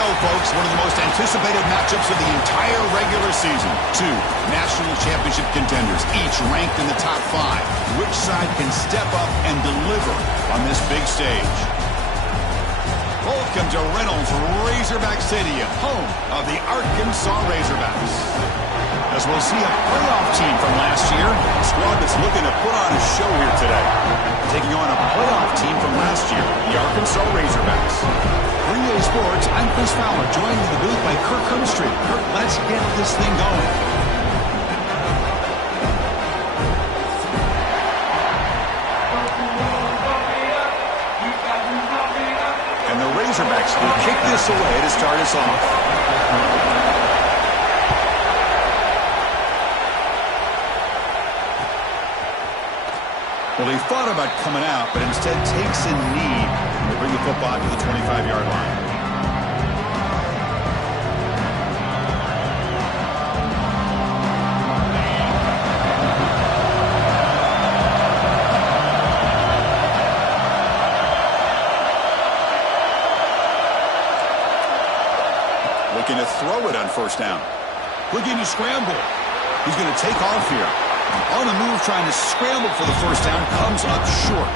go, folks. One of the most anticipated matchups of the entire regular season. Two national championship contenders, each ranked in the top 5. Which side can step up and deliver on this big stage? Welcome to Reynolds Razorback Stadium, home of the Arkansas Razorbacks. As we'll see a playoff team from last year, a squad that's looking to put on a show here today. Taking on a playoff team from last year, the Arkansas Razorbacks. For EA Sports, I'm Chris Fowler, joined in the booth by Kirk Herbstreit. Kirk, let's get this thing going. And the Razorbacks will kick this away to start us off. Well, he thought about coming out, but instead takes a knee and will bring the football to the 25-yard line. Looking to throw it on first down. Looking to scramble. He's going to take off here. On the move, trying to scramble for the first down, comes up short.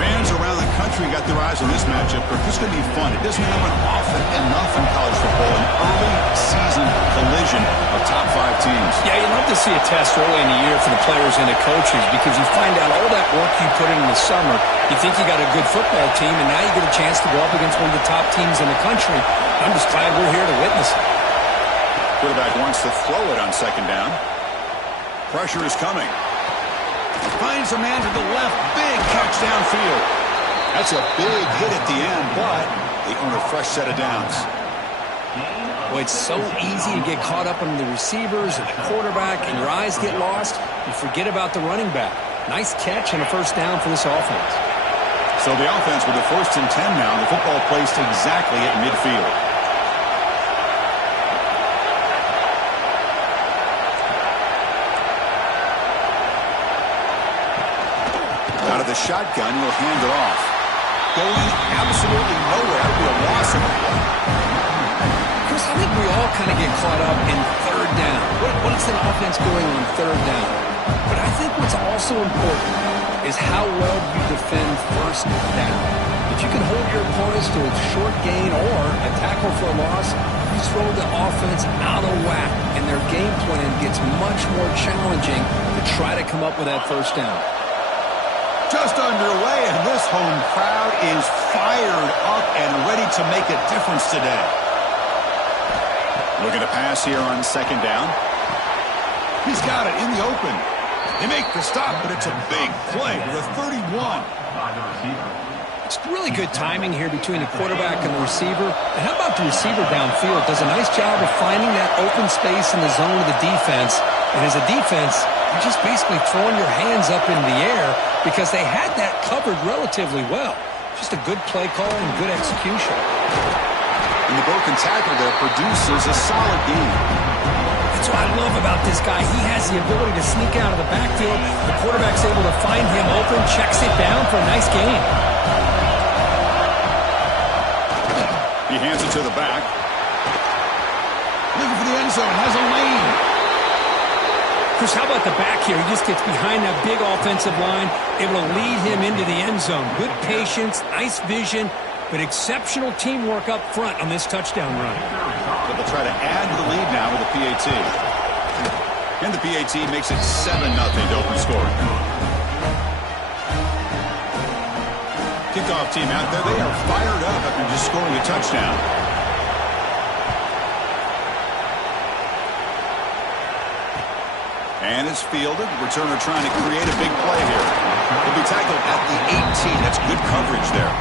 Fans around the country got their eyes on this matchup, but this is going to be fun. It doesn't happen often enough in college football, an early season collision of top 5 teams. Yeah, you love to see a test early in the year for the players and the coaches because you find out all that work you put in the summer. You think you got a good football team, and now you get a chance to go up against one of the top teams in the country. I'm just glad we're here to witness it. Quarterback wants to throw it on second down. Pressure is coming. Finds a man to the left. Big catch downfield. That's a big hit at the end, but they earn a fresh set of downs. Boy, it's so easy to get caught up in the receivers and the quarterback, and your eyes get lost. You forget about the running back. Nice catch and a first down for this offense. So the offense with a 1st and 10 now. The football placed exactly at midfield. Out of the shotgun, he'll hand it off. Going absolutely nowhere. That'll be a loss of it. Chris, I think we all kind of get caught up in third down. What is an offense doing on third down? But I think what's also important is how well you defend first down. If you can hold your opponents to a short gain or a tackle for a loss, you throw the offense out of whack, and their game plan gets much more challenging to try to come up with that first down. Just underway, and this home crowd is fired up and ready to make a difference today. Looking to pass here on second down. He's got it in the open. They make the stop, but it's a big play to the 31. It's really good timing here between the quarterback and the receiver. And how about the receiver downfield? Does a nice job of finding that open space in the zone of the defense. And as a defense, you're just basically throwing your hands up in the air because they had that covered relatively well. Just a good play call and good execution. And the broken tackle there produces a solid gain. That's what I love about this guy. He has the ability to sneak out of the backfield. The quarterback's able to find him open, checks it down for a nice gain. He hands it to the back. Looking for the end zone. Has a lane. Chris, how about the back here? He just gets behind that big offensive line, able to lead him into the end zone. Good patience, nice vision, but exceptional teamwork up front on this touchdown run. So they'll try to add to the lead now with the PAT. And the PAT makes it 7-0 to open scoring. Kickoff team out there. They are fired up after just scoring a touchdown. And it's fielded. Returner trying to create a big play here. He'll be tackled at the 18. That's good coverage there.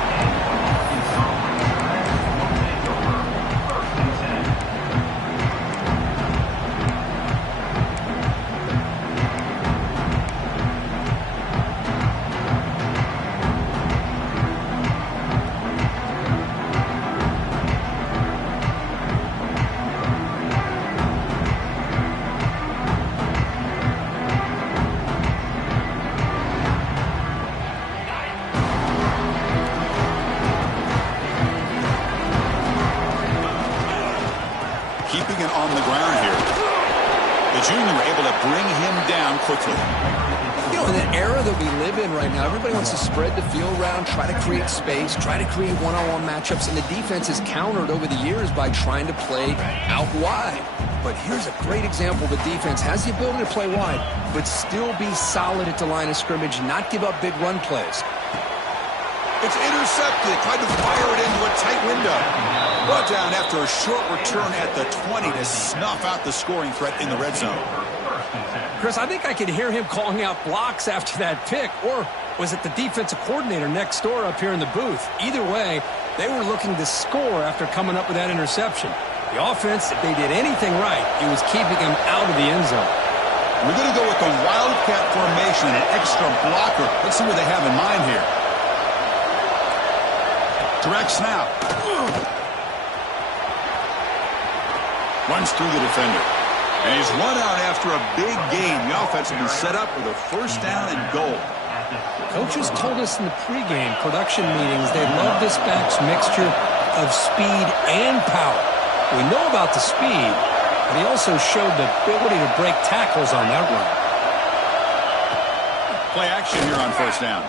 Jr. able to bring him down quickly. You know, in the era that we live in right now, everybody wants to spread the field around, try to create space, try to create one-on-one matchups, and the defense is countered over the years by trying to play out wide. But here's a great example. The defense has the ability to play wide, but still be solid at the line of scrimmage, not give up big run plays. It's intercepted. Tried to fire it into a tight window. Brought down after a short return at the 20 to snuff out the scoring threat in the red zone. Chris, I think I could hear him calling out blocks after that pick, or was it the defensive coordinator next door up here in the booth? Either way, they were looking to score after coming up with that interception. The offense, if they did anything right, it was keeping him out of the end zone. We're going to go with the Wildcat formation and an extra blocker. Let's see what they have in mind here. Direct snap. Runs through the defender. And he's run out after a big gain. The offense will be set up with a first down and goal. Coaches told us in the pregame production meetings they love this back's mixture of speed and power. We know about the speed, but he also showed the ability to break tackles on that run. Play action here on first down.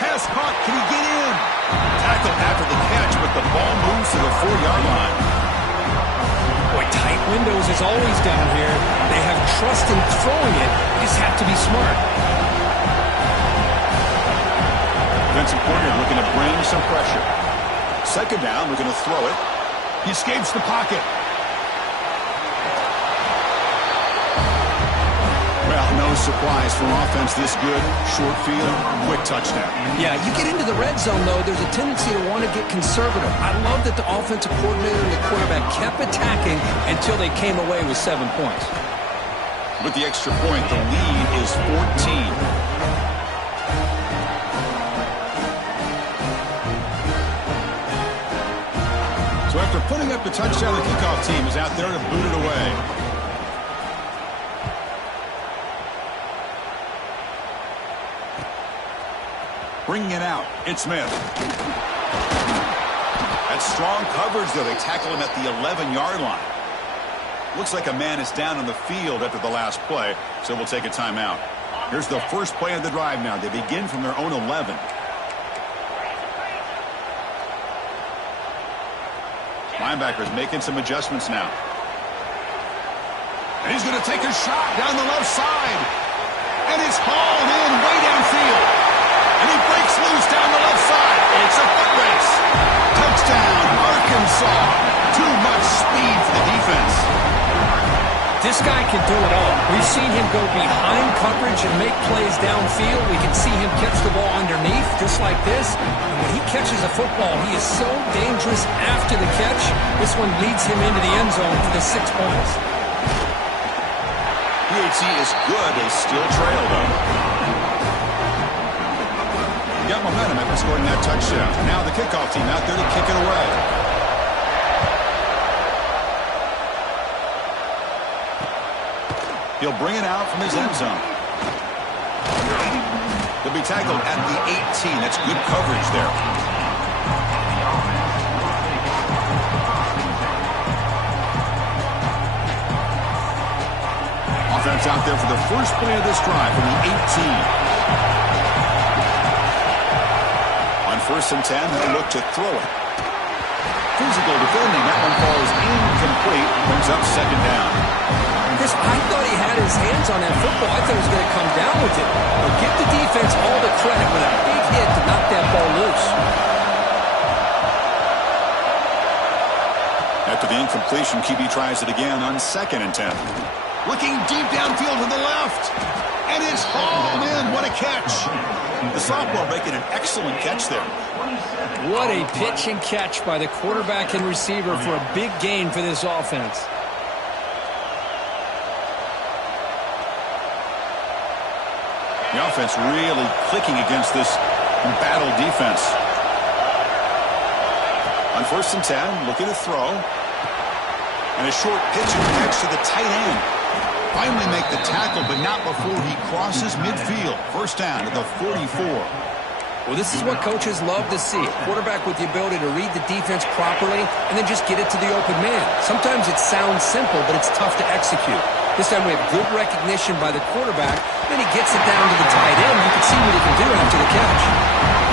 Pass caught. Can he get in? Tackled after the catch, but the ball moves to the 4-yard line. Boy, tight windows is always down here. They have trust in throwing it. You just have to be smart. Defensive coordinator looking to bring some pressure. Second down, we're going to throw it. He escapes the pocket. Well, no surprise from offense this good. Short field, quick touchdown. Yeah, you get into the red zone, though, there's a tendency to want to get conservative. I love that the offensive coordinator and the quarterback kept attacking until they came away with 7 points. With the extra point, the lead is 14. So after putting up the touchdown, the kickoff team is out there to boot it away. Bringing it out, it's Smith. That's strong coverage, though. They tackle him at the 11-yard line. Looks like a man is down on the field after the last play, so we'll take a timeout. Here's the first play of the drive now. They begin from their own 11. Linebackers making some adjustments now. And he's going to take a shot down the left side. And it's hauled in way downfield. And he breaks loose down the left side. It's a foot race. Touchdown, Arkansas. Too much speed for the defense. This guy can do it all. We've seen him go behind coverage and make plays downfield. We can see him catch the ball underneath, just like this. And when he catches a football, he is so dangerous after the catch. This one leads him into the end zone for the 6 points. PHC is good. They still trail, though. Got momentum after scoring that touchdown. Now the kickoff team out there to kick it away. He'll bring it out from his end zone. He'll be tackled at the 18. That's good coverage there. Offense out there for the first play of this drive from the 18. On first and 10, they'll look to throw it. Physical defending. That one falls incomplete. Brings up second down. Chris, I thought he had his hands on that football. I thought he was going to come down with it. But give the defense all the credit with a big hit to knock that ball loose. After the incompletion, QB tries it again on second and 10. Looking deep downfield to the left. And it's hauled in. What a catch. The sophomore making an excellent catch there. What a pitch and catch by the quarterback and receiver for a big gain for this offense. The offense really clicking against this embattled defense. On first and 10, looking to throw. And a short pitch and catch to the tight end. Finally make the tackle, but not before he crosses midfield. First down at the 44. Well, this is what coaches love to see. A quarterback with the ability to read the defense properly and then just get it to the open man. Sometimes it sounds simple, but it's tough to execute. This time we have good recognition by the quarterback. Then he gets it down to the tight end. You can see what he can do after the catch.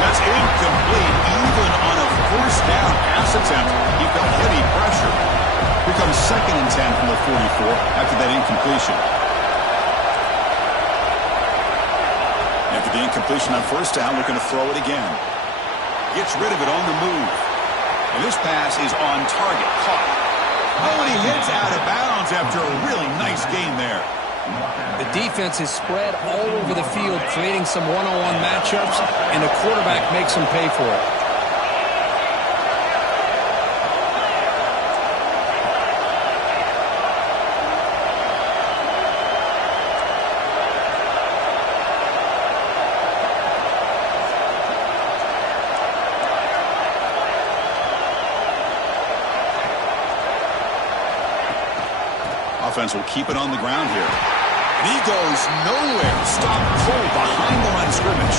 That's incomplete. Even on a first down pass attempt, he felt heavy pressure. Here comes 2nd and 10 from the 44 after that incompletion. After the incompletion on first down, looking to throw it again. Gets rid of it on the move. And this pass is on target. Caught. Oh, and he hits out of bounds after a really nice gain there. The defense is spread all over the field, creating some one-on-one matchups, and the quarterback makes them pay for it. Offense will keep it on the ground here. And he goes nowhere. Stop cold behind the line of scrimmage.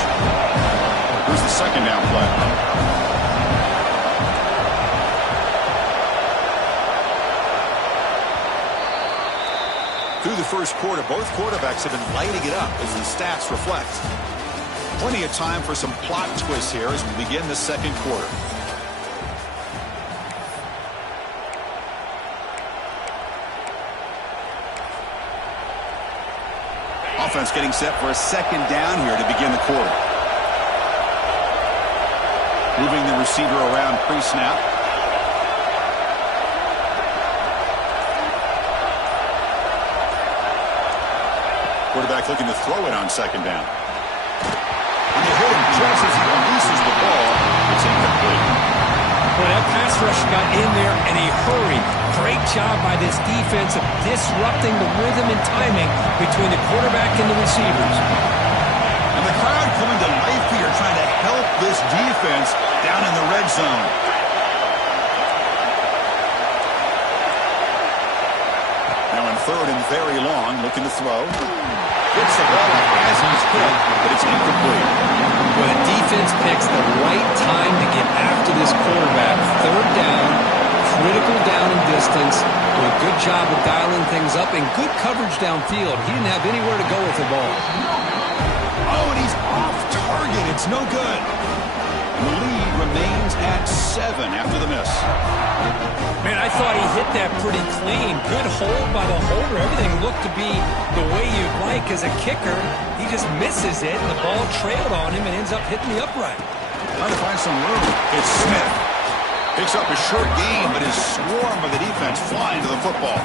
Here's the 2nd down play. Through the first quarter, both quarterbacks have been lighting it up as the stats reflect. Plenty of time for some plot twists here as we begin the second quarter. Offense getting set for a 2nd down here to begin the quarter. Moving the receiver around pre-snap. Quarterback looking to throw it on 2nd down. And they hit him just as he releases the ball. It's incomplete. Well, that pass rush got in there in a hurry. Great job by this defense of disrupting the rhythm and timing between the quarterback and the receivers. And the crowd coming to life here, trying to help this defense down in the red zone. Now in 3rd and very long, looking to throw. Gets the ball as he's hit, but it's incomplete. Well, the defense picks the right time to get after this quarterback. 3rd down, critical down in distance. Do a good job of dialing things up and good coverage downfield. He didn't have anywhere to go with the ball. Oh, and he's off target. It's no good. And the lead remains at 7 after the miss. Man, I thought he hit that pretty clean. Good hold by the holder. Everything looked to be the way you'd like as a kicker. He just misses it, and the ball trailed on him and ends up hitting the upright. Trying to find some room. It's Smith. Picks up a short gain, but is swarmed by the defense flying to the football.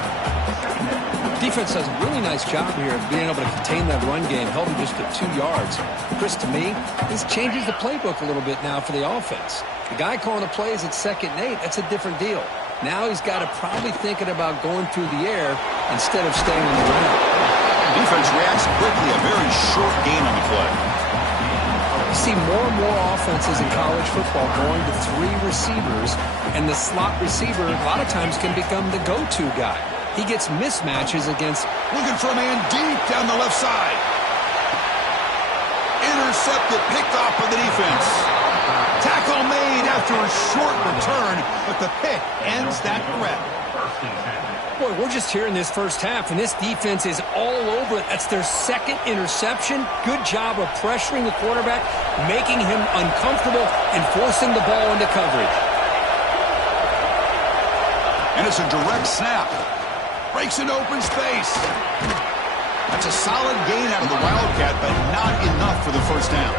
Defense does a really nice job here of being able to contain that run game. Held him just at 2 yards. Chris, to me, this changes the playbook a little bit now for the offense. The guy calling the plays at 2nd and 8, that's a different deal. Now he's got to probably thinking about going through the air instead of staying on the ground. Defense reacts quickly. A very short gain on the play. You see more and more offenses in college football going to 3 receivers, and the slot receiver a lot of times can become the go-to guy. He gets mismatches against... Looking for a man deep down the left side. Intercepted, picked off by the defense. Tackle made after a short return, but the pick ends that threat. Boy, we're just here in this first half, and this defense is all over it. That's their 2nd interception. Good job of pressuring the quarterback, making him uncomfortable, and forcing the ball into coverage. And it's a direct snap. Breaks into open space. That's a solid gain out of the Wildcat, but not enough for the first down.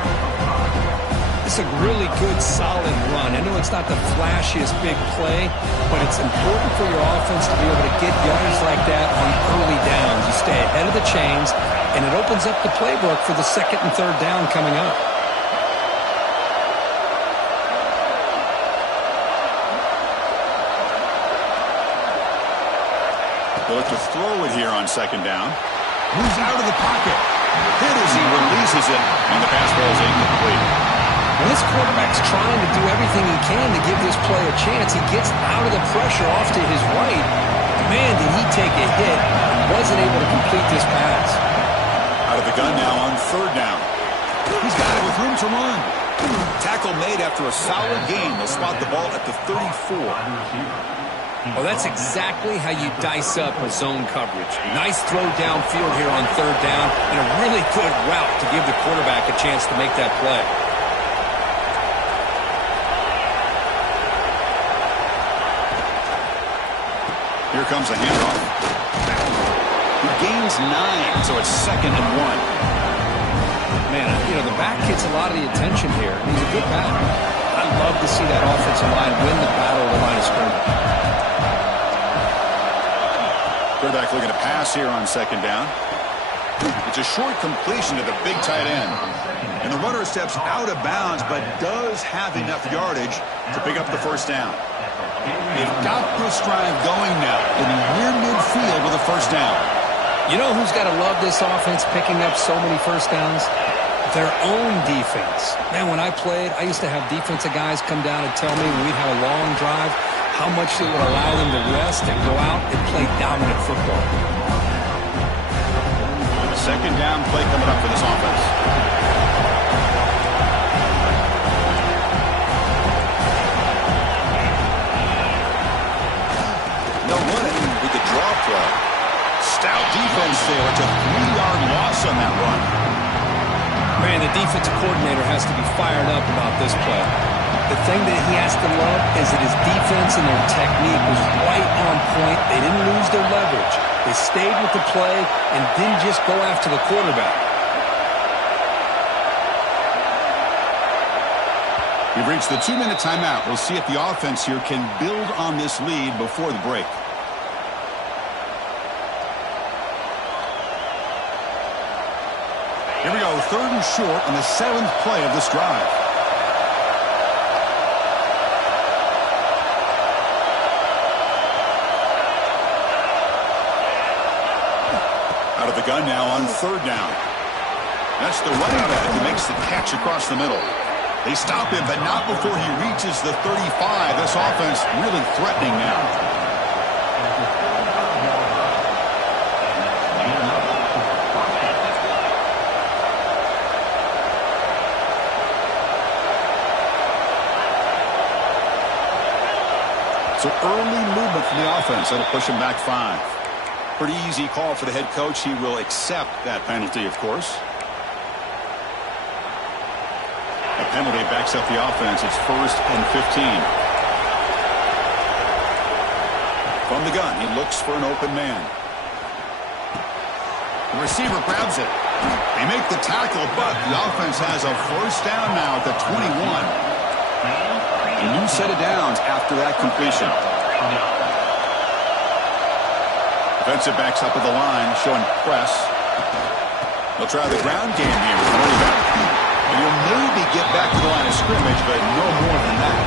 It's a really good, solid run. I know it's not the flashiest big play, but it's important for your offense to be able to get yards like that on early downs. You stay ahead of the chains, and it opens up the playbook for the 2nd and 3rd down coming up. They look to throw it here on 2nd down. Moves out of the pocket. Hit as he releases it, and the pass ball is incomplete. Well, this quarterback's trying to do everything he can to give this play a chance. He gets out of the pressure off to his right. Man, did he take a hit. Wasn't able to complete this pass. Out of the gun now on 3rd down. He's got it with room to run. Tackle made after a solid gain. They'll spot the ball at the 34. Well, that's exactly how you dice up a zone coverage. Nice throw downfield here on third down, and a really good route to give the quarterback a chance to make that play. Here comes a handoff. He gains 9, so it's 2nd and 1. Man, the back gets a lot of the attention here, and he's a good back. I'd love to see that offensive line win the battle of the line of scrimmage. Quarterback looking to pass here on 2nd down. It's a short completion to the big tight end. And the runner steps out of bounds, but does have enough yardage to pick up the first down. They've got this drive going now, getting near midfield with a first down. You know who's got to love this offense picking up so many first downs? Their own defense. Man, when I played, I used to have defensive guys come down and tell me when we'd have a long drive how much it would allow them to rest and go out and play dominant football. 2nd down play coming up for this offense. They'll run it with the draw play. Stout defense there. It's a 3-yard loss on that run. Man, the defensive coordinator has to be fired up about this play. The thing that he has to love is that his defense and their technique was right on point. They didn't lose their leverage. They stayed with the play and didn't just go after the quarterback. We've reached the 2-minute timeout. We'll see if the offense here can build on this lead before the break. Here we go, 3rd and short on the 7th play of this drive. Out of the gun now on 3rd down. That's the running back who makes the catch across the middle. They stop him, but not before he reaches the 35. This offense really threatening now. So early movement from the offense. That'll push him back 5. Pretty easy call for the head coach. He will accept that penalty, of course. A penalty backs up the offense. It's 1st and 15. From the gun, he looks for an open man. The receiver grabs it. They make the tackle, but the offense has a first down now at the 21. A new set of downs after that completion. Defensive backs up at the line, showing press. They'll try the ground game here with the running back. And he'll maybe get back to the line of scrimmage, but no more than that.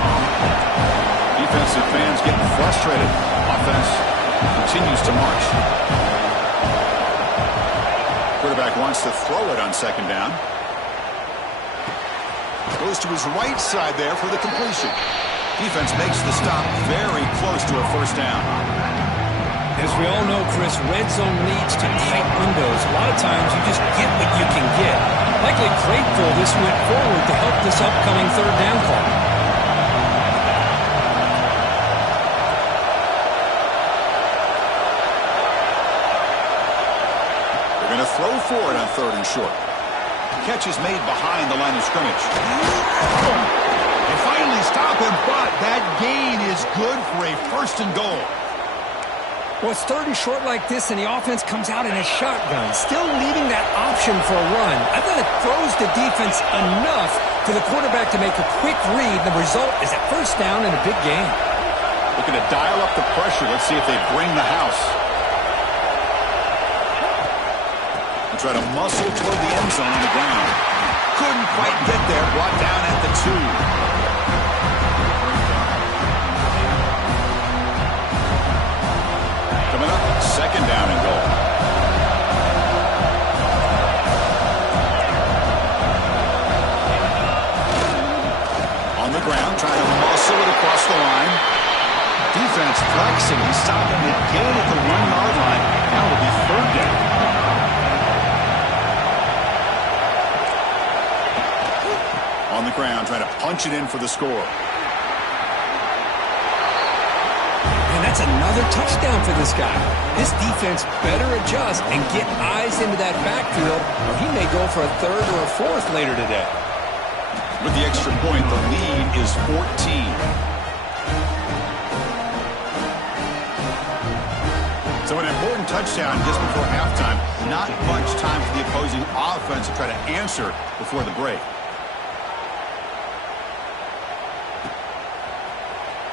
Defensive fans getting frustrated. Offense continues to march. Quarterback wants to throw it on 2nd down. Goes to his right side there for the completion. Defense makes the stop very close to a first down. As we all know, Chris, red zone leads to tight windows. A lot of times you just get what you can get. Likely grateful this went forward to help this upcoming 3rd down call. They're going to throw for it on 3rd and short. Catch is made behind the line of scrimmage. They finally stop him, but that gain is good for a 1st and goal. Well, it's 3rd and short like this, and the offense comes out in a shotgun, still leaving that option for a run. I thought it throws the defense enough for the quarterback to make a quick read. The result is a first down and a big gain. Looking to dial up the pressure. Let's see if they bring the house. Try to muscle toward the end zone on the ground. Couldn't quite get there. Brought down at the 2. Coming up, 2nd down and goal. On the ground, trying to muscle it across the line. Defense flexing and stopping it again at the 1-yard line. Now it'll be 3rd down. On the ground, trying to punch it in for the score. And that's another touchdown for this guy. This defense better adjust and get eyes into that backfield, or he may go for a third or a fourth later today. With the extra point, the lead is 14. So an important touchdown just before halftime. Not much time for the opposing offense to try to answer before the break.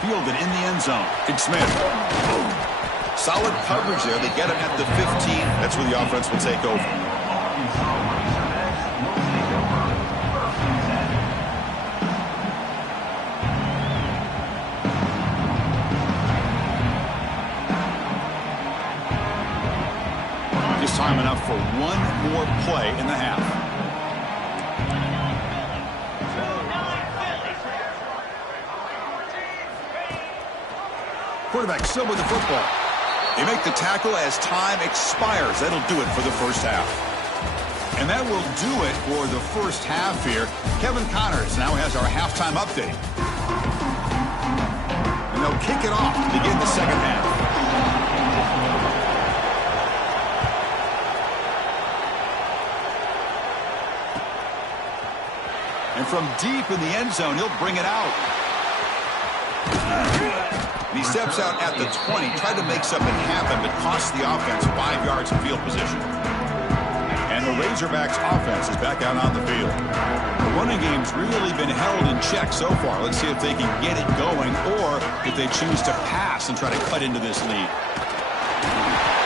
Fielded in the end zone. It's Smith. Solid coverage there. They get him at the 15. That's where the offense will take over. Just time enough for one more play in the half. Quarterback still with the football. They make the tackle as time expires. That'll do it for the first half. And that will do it for the first half here. Kevin Connors now has our halftime update. And they'll kick it off to begin the second half. And from deep in the end zone, he'll bring it out. And he steps out at the 20, tried to make something happen, but cost the offense 5 yards of field position. And the Razorbacks offense is back out on the field. The running game's really been held in check so far. Let's see if they can get it going, or if they choose to pass and try to cut into this lead.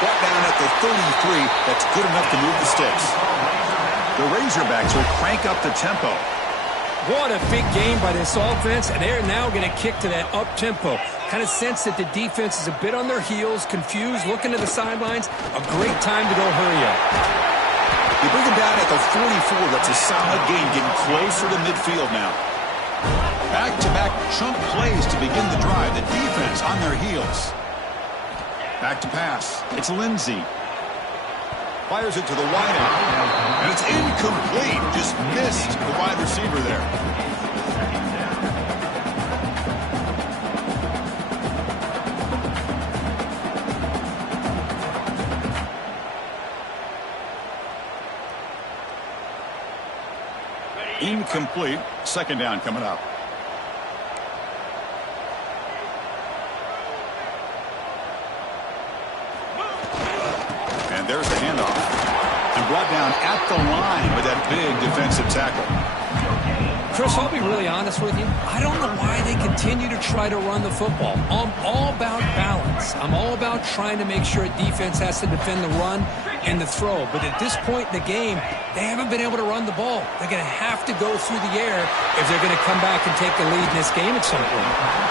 Brought down at the 33, that's good enough to move the sticks. The Razorbacks will crank up the tempo. What a big game by this offense, and they're now going to kick to that up-tempo. Kind of sense that the defense is a bit on their heels, confused, looking to the sidelines. A great time to go hurry up. They bring him down at the 44. That's a solid gain, getting closer to midfield now. Back-to-back chunk plays to begin the drive. The defense on their heels. Back to pass. It's Lindsey. Fires it to the wideout. And it's incomplete. Just missed the wide receiver there. Incomplete. Second down coming up. And there's the handoff. And brought down at the line with that big defensive tackle. Chris, I'll be really honest with you. I don't know why they continue to try to run the football. I'm all about balance. I'm all about trying to make sure a defense has to defend the run and the throw. But at this point in the game, they haven't been able to run the ball. They're going to have to go through the air if they're going to come back and take the lead in this game at some point.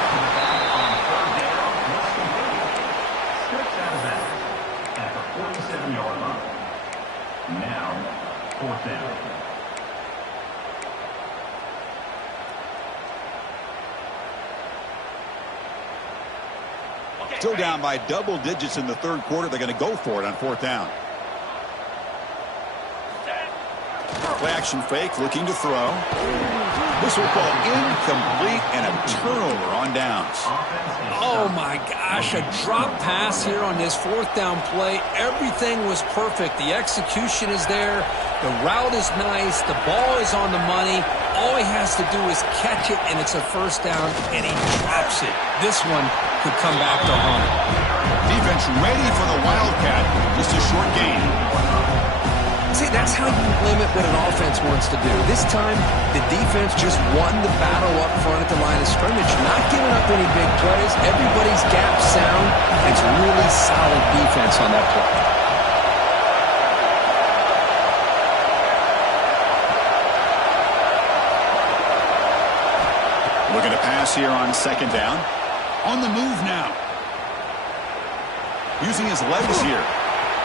Still down by double digits in the third quarter. They're going to go for it on fourth down. Play action fake, looking to throw. This will call incomplete and a turnover on downs. Oh my gosh, a drop pass here on this fourth down play. Everything was perfect. The execution is there. The route is nice. The ball is on the money. All he has to do is catch it, and it's a first down, and he drops it. This one could come back to haunt him. Defense ready for the Wildcat. Just a short gain. See, that's how you limit what an offense wants to do. This time, the defense just won the battle up front at the line of scrimmage, not giving up any big plays. Everybody's gap sound. It's really solid defense on that play. Looking to pass here on second down. On the move now. Using his legs here.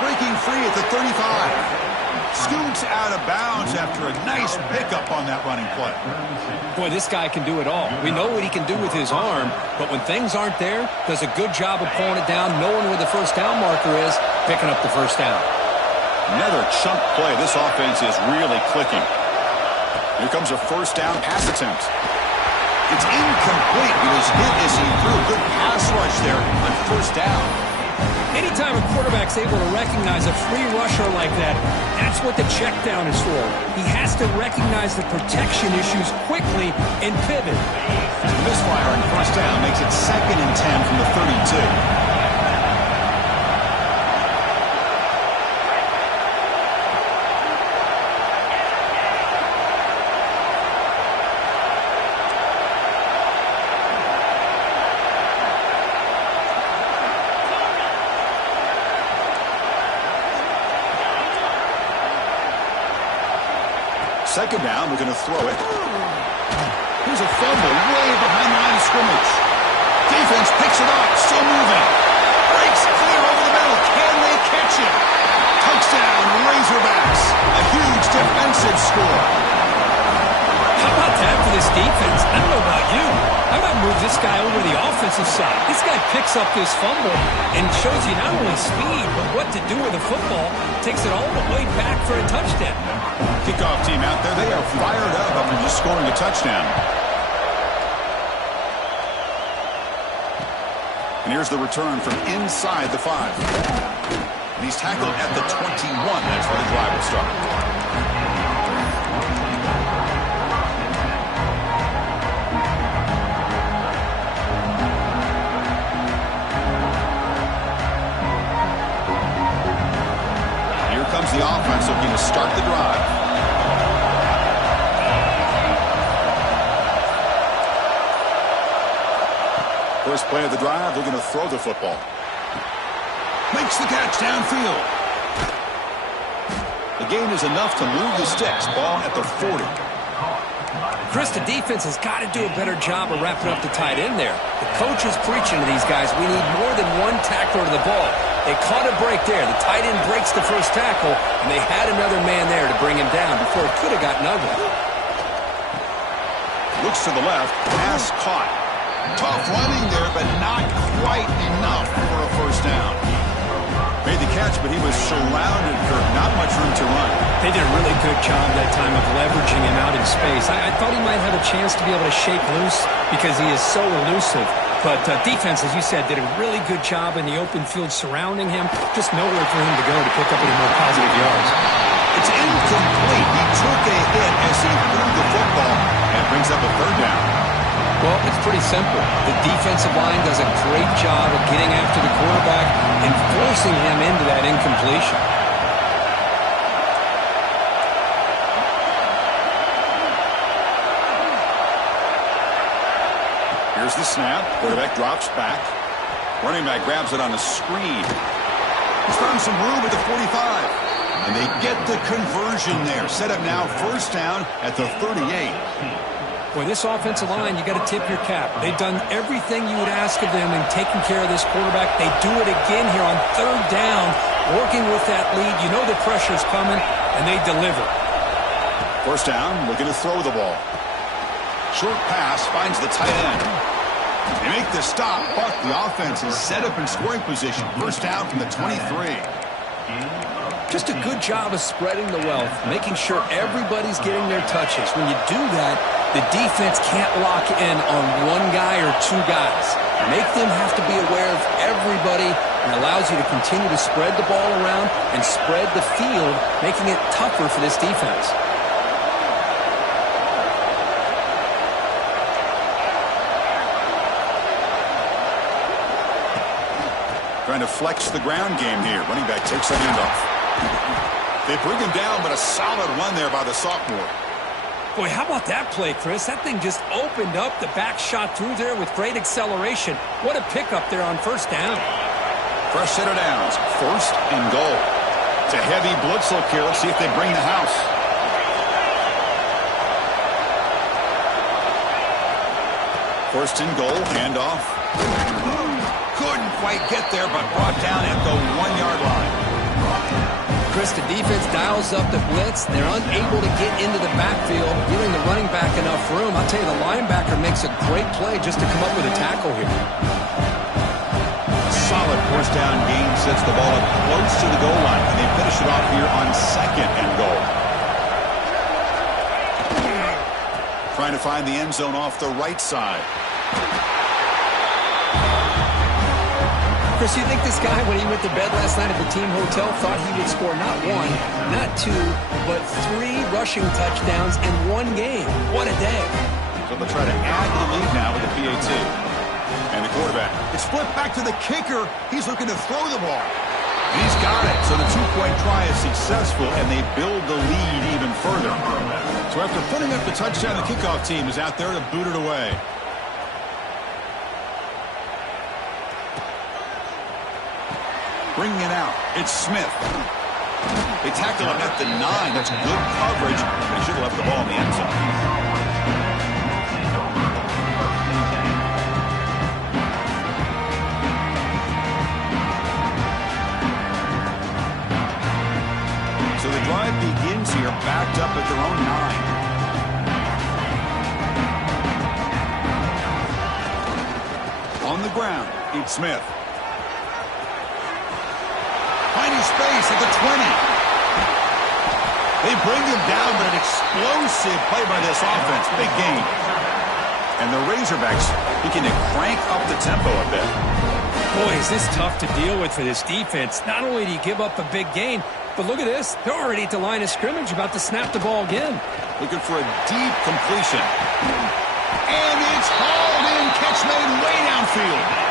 Breaking free at the 35. Scoots out of bounds after a nice pickup on that running play. Boy, this guy can do it all. We know what he can do with his arm, but when things aren't there, does a good job of pulling it down, knowing where the first down marker is, picking up the first down. Another chunk play. This offense is really clicking. Here comes a first down pass attempt. It's incomplete. He was hit as he threw a good pass rush there on first down. Anytime a quarterback's able to recognize a free rusher like that, that's what the check down is for. He has to recognize the protection issues quickly and pivot. Misfire on first down makes it 2nd and 10 from the 32. Second down, we're going to throw it. Here's a fumble way behind the line of scrimmage. Defense picks it up, still moving. Breaks clear over the middle. Can they catch it? Touchdown, Razorbacks. A huge defensive score. How about that for this defense? I don't know about you. I might move this guy over to the offensive side. This guy picks up this fumble and shows you not only speed, but what to do with the football. Takes it all the way back for a touchdown. Kickoff team out there, they are fired up after just scoring a touchdown. And here's the return from inside the 5. And he's tackled at the 21. That's where the drive will start. Comes the offense looking to start the drive. First play of the drive, they're going to throw the football. Makes the catch downfield. The gain is enough to move the sticks. Ball at the 40. Chris, the defense has got to do a better job of wrapping up the tight end there. The coach is preaching to these guys, we need more than one tackler to the ball. They caught a break there. The tight end breaks the first tackle, and they had another man there to bring him down before it could have gotten ugly. Looks to the left. Pass caught. Tough running there, but not quite enough for a first down. Made the catch, but he was surrounded, Kirk. Not much room to run. They did a really good job that time of leveraging him out in space. I thought he might have a chance to be able to shake loose because he is so elusive. But defense, as you said, did a really good job in the open field surrounding him. Just nowhere for him to go to pick up any more positive yards. It's incomplete. He took a hit as he threw the football and brings up a third down. Well, it's pretty simple. The defensive line does a great job of getting after the quarterback and forcing him into that incompletion. Here's the snap. Quarterback drops back. Running back grabs it on a screen. He's found some room at the 45. And they get the conversion there. Set up now first down at the 38. Boy, this offensive line, you got to tip your cap. They've done everything you would ask of them in taking care of this quarterback. They do it again here on third down, working with that lead. You know the pressure's coming, and they deliver. First down, looking to throw the ball. Short pass finds the tight end. They make the stop, but the offense is set up in scoring position. First down from the 23. Just a good job of spreading the wealth, making sure everybody's getting their touches. When you do that, the defense can't lock in on one guy or two guys. Make them have to be aware of everybody and allows you to continue to spread the ball around and spread the field, making it tougher for this defense. Trying to flex the ground game here. Running back takes that handoff. They bring him down, but a solid run there by the sophomore. Boy, how about that play, Chris? That thing just opened up. The back shot through there with great acceleration. What a pickup there on first down. Fresh set of downs. First and goal. It's a heavy blitz look here. Let's see if they bring the house. First and goal. Handoff. Couldn't quite get there, but brought down at the 1-yard line. Chris, the defense dials up the blitz. They're unable to get into the backfield, giving the running back enough room. I'll tell you, the linebacker makes a great play just to come up with a tackle here. Solid first down gain sets the ball up close to the goal line, and they finish it off here on second and goal. Trying to find the end zone off the right side. Chris, you think this guy, when he went to bed last night at the team hotel, thought he would score not one, not two, but 3 rushing touchdowns in one game? What a day. So they'll try to add to the lead now with the PAT. And the quarterback. It's flipped back to the kicker. He's looking to throw the ball. He's got it. So the 2-point try is successful, and they build the lead even further. So after putting up the touchdown, the kickoff team is out there to boot it away. Bringing it out, it's Smith. They tackle him at the 9. That's good coverage. They should have left the ball in the end zone. So the drive begins here, backed up at their own 9. On the ground, it's Smith. Finding space at the 20. They bring him down, but an explosive play by this offense. Big gain. And the Razorbacks begin to crank up the tempo a bit. Boy, is this tough to deal with for this defense. Not only do you give up a big gain, but look at this. They're already at the line of scrimmage, about to snap the ball again. Looking for a deep completion. And it's hauled in. Catch made way downfield.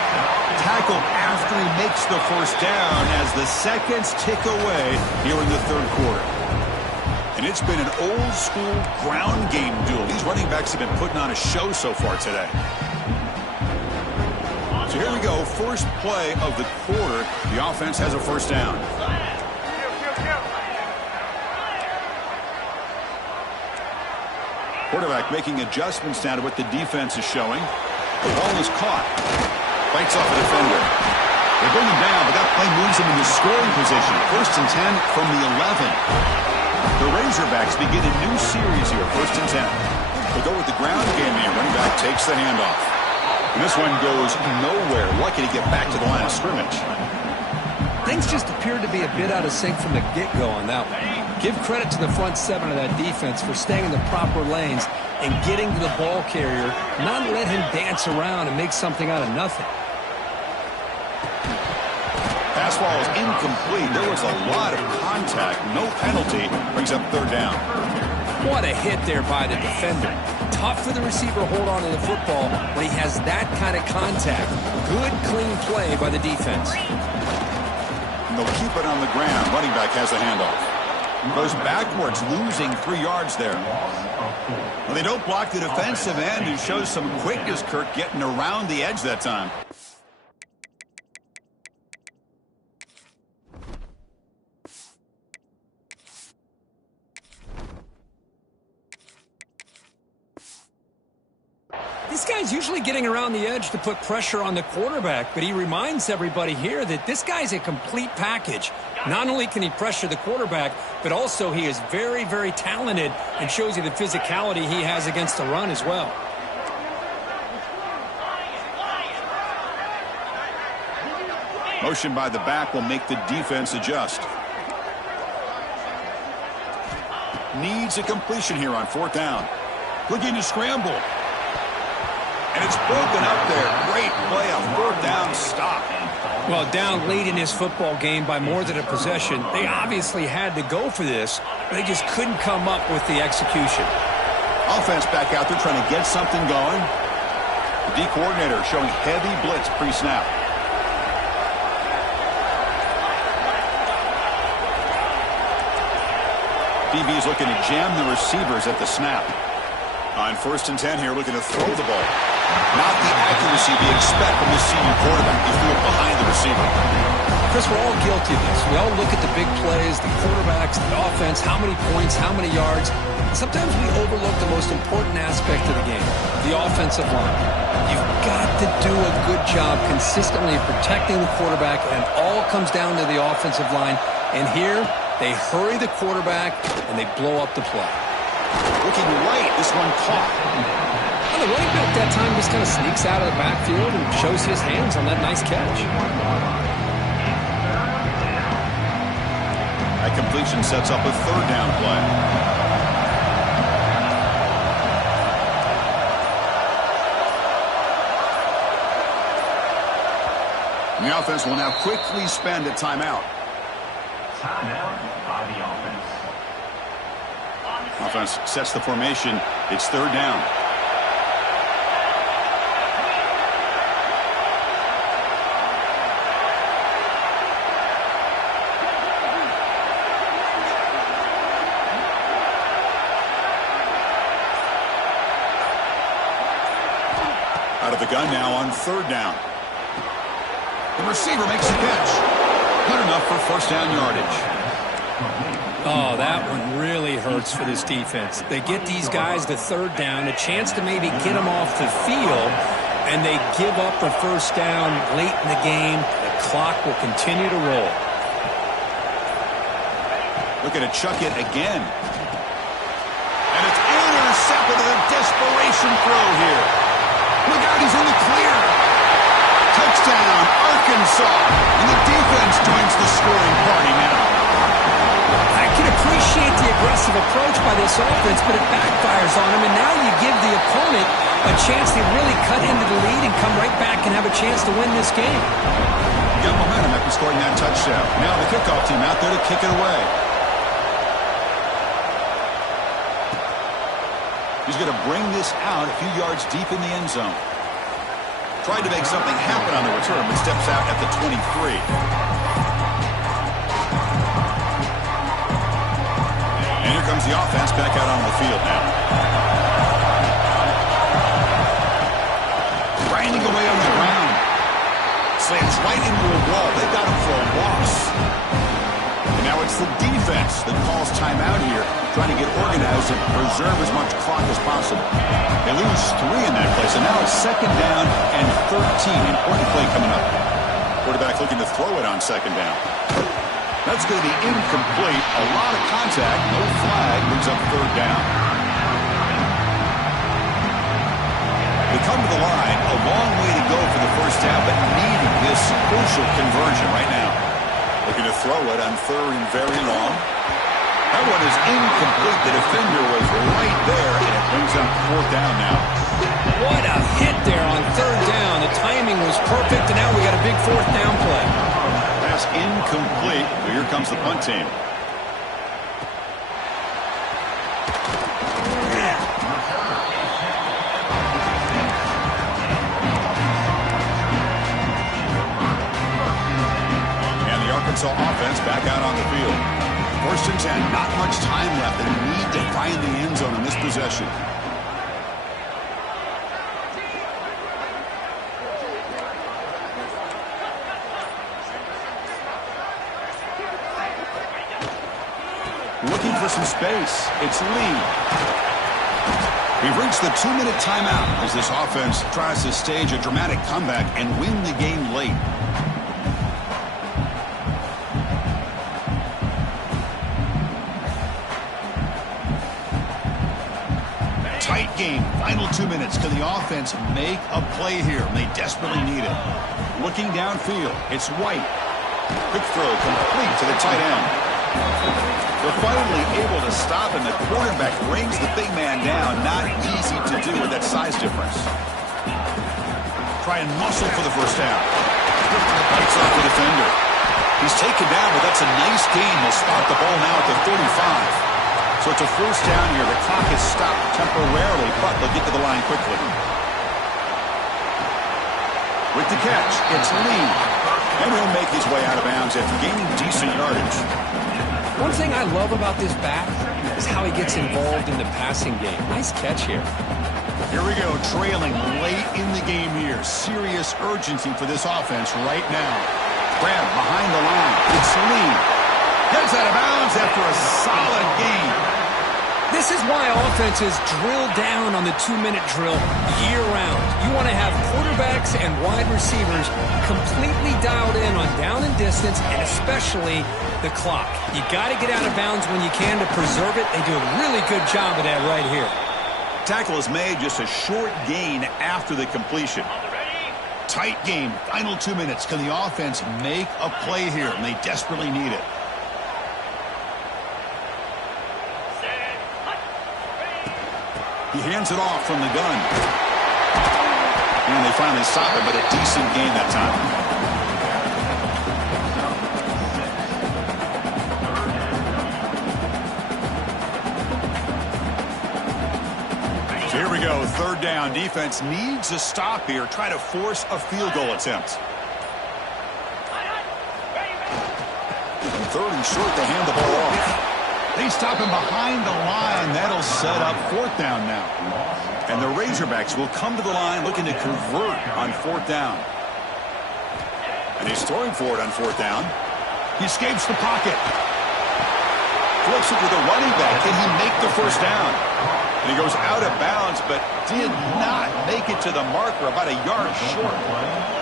Tackled after he makes the first down as the seconds tick away here in the third quarter. And it's been an old-school ground game duel. These running backs have been putting on a show so far today. So here we go, first play of the quarter. The offense has a first down. Quarterback making adjustments now to what the defense is showing. The ball is caught. Fights off a defender. They bring him down, but that play moves him into scoring position. 1st and 10 from the 11. The Razorbacks begin a new series here, 1st and 10. They go with the ground game here. Running back takes the handoff. And this one goes nowhere. Lucky to get back to the line of scrimmage. Things just appeared to be a bit out of sync from the get-go on that one. Give credit to the front 7 of that defense for staying in the proper lanes and getting to the ball carrier, not let him dance around and make something out of nothing. Pass ball is incomplete. There was a lot of contact. No penalty. Brings up 3rd down. What a hit there by the defender. Tough for the receiver to hold on to the football when he has that kind of contact. Good, clean play by the defense. And they'll keep it on the ground. Running back has the handoff. Goes backwards, losing 3 yards there. Well, they don't block the defensive end, who shows some quickness, Kirk, getting around the edge that time. This guy's usually getting around the edge to put pressure on the quarterback, but he reminds everybody here that this guy's a complete package. Not only can he pressure the quarterback, but also he is very, very talented and shows you the physicality he has against the run as well. Motion by the back will make the defense adjust. Needs a completion here on 4th down. Looking to scramble. And it's broken up there. Great play, a 4th down stop. Well, down late in this football game by more than a possession, they obviously had to go for this, but they just couldn't come up with the execution. Offense back out there trying to get something going. The D coordinator showing heavy blitz pre-snap. DB's looking to jam the receivers at the snap. On 1st and 10 here, looking to throw the ball. Not the accuracy we expect from this senior quarterback. He threw it behind the receiver. Chris, we're all guilty of this. We all look at the big plays, the quarterbacks, the offense, how many points, how many yards. Sometimes we overlook the most important aspect of the game, the offensive line. You've got to do a good job consistently protecting the quarterback, and it all comes down to the offensive line. And here, they hurry the quarterback, and they blow up the play. Looking right, this one caught. Well, the running back that time just kind of sneaks out of the backfield and shows his hands on that nice catch. That completion sets up a 3rd down play. The offense will now quickly spend a timeout. Timeout by the offense. Offense sets the formation. It's third down. Out of the gun now on third down. The receiver makes the catch. Good enough for first down yardage. Oh, that one really hurts for this defense. They get these guys to third down, a chance to maybe get them off the field, and they give up a first down late in the game. The clock will continue to roll. Looking to chuck it again. And it's intercepted with a desperation throw here. Look out, he's in the clear. Touchdown, Arkansas. And the defense joins the scoring party now. I can appreciate the aggressive approach by this offense, but it backfires on them, and now you give the opponent a chance to really cut into the lead and come right back and have a chance to win this game. Got momentum after scoring that touchdown. Now the kickoff team out there to kick it away. He's going to bring this out a few yards deep in the end zone. Tried to make something happen on the return, but steps out at the 23. And here comes the offense back out on the field now. Grinding away on the ground. Slams right into a wall. They got him for a loss. And now it's the defense that calls timeout here, trying to get organized and preserve as much clock as possible. They lose 3 in that place, and now it's second down and 13. Important play coming up. Quarterback looking to throw it on second down. That's going to be incomplete. A lot of contact. No flag. Brings up third down. They come to the line. A long way to go for the first down, but needing this crucial conversion right now. Looking to throw it on third and very long. That one is incomplete. The defender was right there, and it brings up fourth down now. What a hit there on third down. The timing was perfect, and now we got a big fourth down play. Pass incomplete. Well, here comes the punt team. And the Arkansas offense back out on the field. First and 10, not much time left. They need to find the end zone in this possession. Looking for some space. It's Lee. We've reached the 2-minute timeout as this offense tries to stage a dramatic comeback and win the game late. Tight game. Final 2 minutes. Can the offense make a play here? They desperately need it. Looking downfield. It's White. Quick throw complete to the tight end. They're finally able to stop, and the quarterback brings the big man down. Not easy to do with that size difference. Try and muscle for the first down. Bites off the defender. He's taken down, but that's a nice gain. They'll spot the ball now at the 35. So it's a first down here. The clock is stopped temporarily, but they'll get to the line quickly. With the catch, it's Lee. And he'll make his way out of bounds after gaining decent yardage. One thing I love about this back is how he gets involved in the passing game. Nice catch here. Here we go, trailing late in the game here. Serious urgency for this offense right now. Grab behind the line. It's Lee. Gets out of bounds after a solid gain. This is why offenses drill down on the 2-minute drill year-round. You want to have quarterbacks and wide receivers completely dialed in on down and distance, and especially the clock. You got to get out of bounds when you can to preserve it. They do a really good job of that right here. Tackle is made, just a short gain after the completion. Tight game, final 2 minutes. Can the offense make a play here? And they desperately need it. He hands it off from the gun. And they finally stop it, but a decent gain that time. third down. Defense needs a stop here. Try to force a field goal attempt. And third and short, they hand the ball off. They stop him behind the line. That'll set up fourth down now. And the Razorbacks will come to the line looking to convert on fourth down. And he's throwing for it on fourth down. He escapes the pocket. Flips it to the running back. Can he make the first down? And he goes out of bounds, but did not make it to the marker, about a yard short.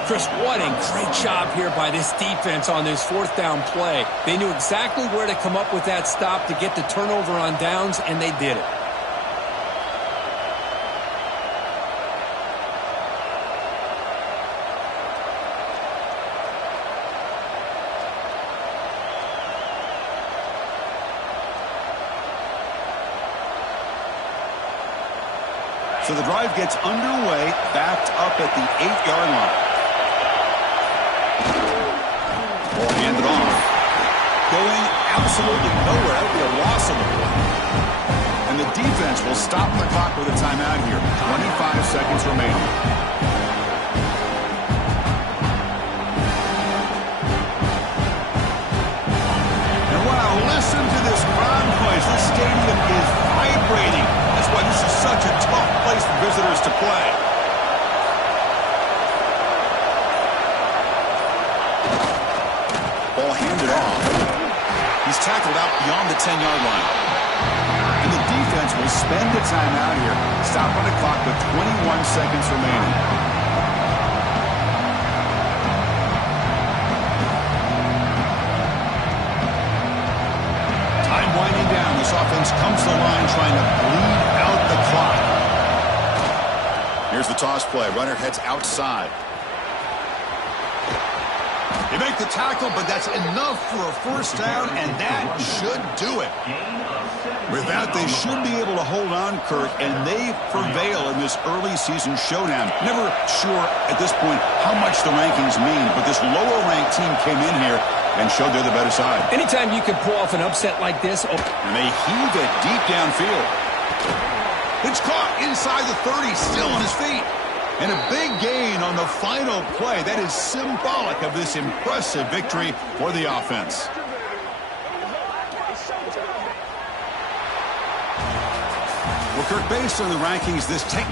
Chris, what a great job here by this defense on this fourth down play. They knew exactly where to come up with that stop to get the turnover on downs, and they did it. So the drive gets underway, backed up at the 8-yard line. Ball handed off. Going absolutely nowhere. That would be a loss on the play. And the defense will stop the clock with a timeout here. 25 seconds remaining. And wow, listen to this crowd noise. This stadium is vibrating. That's why this is such a tough place for visitors to play. Ball handed off. He's tackled out beyond the 10-yard line. And the defense will spend the timeout here. Stop on the clock with 21 seconds remaining. Time winding down. This offense comes to the line trying to bleed out the clock. Here's the toss play. Runner heads outside. They make the tackle, but that's enough for a first down, and that should do it. With that, they should be able to hold on, Kirk, and they prevail in this early season showdown. Never sure at this point how much the rankings mean, but this lower-ranked team came in here and showed they're the better side. Anytime you can pull off an upset like this. And they heave it deep downfield. It's caught inside the 30, still on his feet. And a big gain on the final play. That is symbolic of this impressive victory for the offense. Well, Kirk, based on the rankings, this technique